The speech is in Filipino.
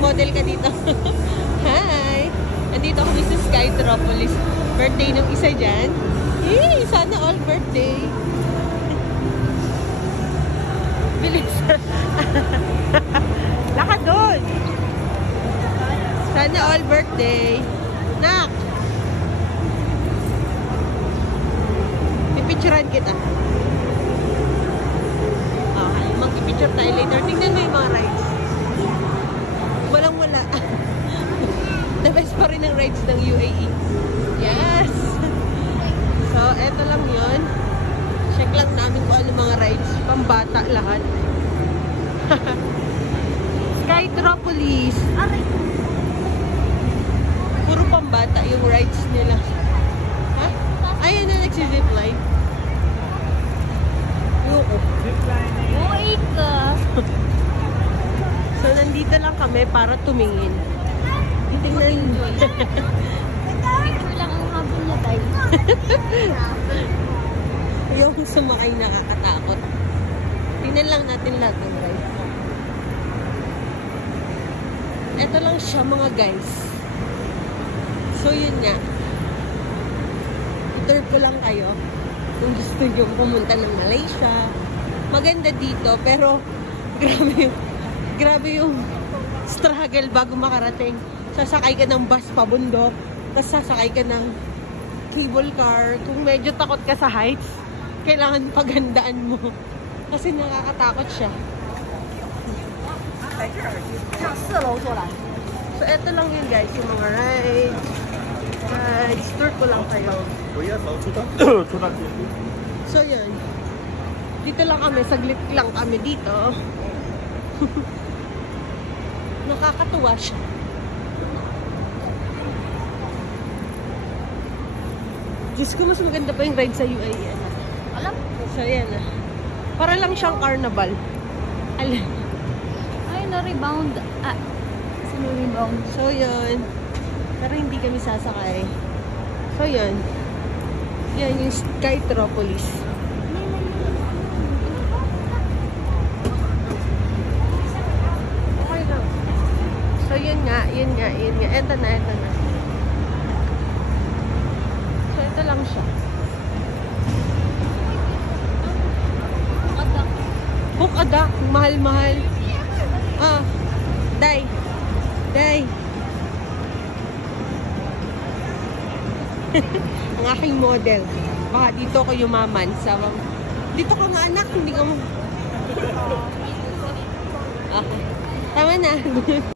Model ka dito. Hi! Nandito kami sa Skytropolis. Birthday ng isa dyan. Yay! Sana all birthday. Bilis. Lakad doon. Sana all birthday. Nak! Pipicturean kita. Okay, mag-picture tayo later. Tingnan mo yung mga rides. Walang-wala. The best pa rin ang rides ng UAE. Yes! So, eto lang yun. Check lang namin kung ano mga rides. Pambata lahat. Skytropolis. Puro pambata yung rides nila. Ha? Ayun na, nagsizipline. Yuko. Wait ka. So, nandito lang kami para tumingin. Titingnan nyo. Picture lang ang habol niya tayo. Yung sumakay nakakatakot. Tingnan lang natin lahat ng rides. Ito lang siya mga guys. So yun nga. I-tour ko lang kayo kung gusto nyo pumunta ng Malaysia. Maganda dito pero grabe yung struggle bago makarating. Sasakay ka ng bus pabundok, tapos sasakay ka ng cable car. Kung medyo takot ka sa heights, kailangan paghandaan mo. Kasi nakakatakot siya. So, eto lang yun guys, yung mga rides. Tour ko lang kayo. So, yun. Dito lang kami, saglit lang kami dito. Nakakatuwa siya. Diyos ko, mas maganda pa yung ride sa UAE. Alam? So, yan na. Para lang siyang carnival. Alam. Ay, na-rebound. Rebound. So, yun. Pero hindi kami sasakay. So, yun. Yan yung Skytropolis. Okay lang. So, yun nga. Eto na. So, ito lang siya. Hook-adak. Mahal-mahal. Day. Ang aking model. Baka dito ko yumaman. Dito ka nga anak. Hindi ka mo. Okay. Tama na.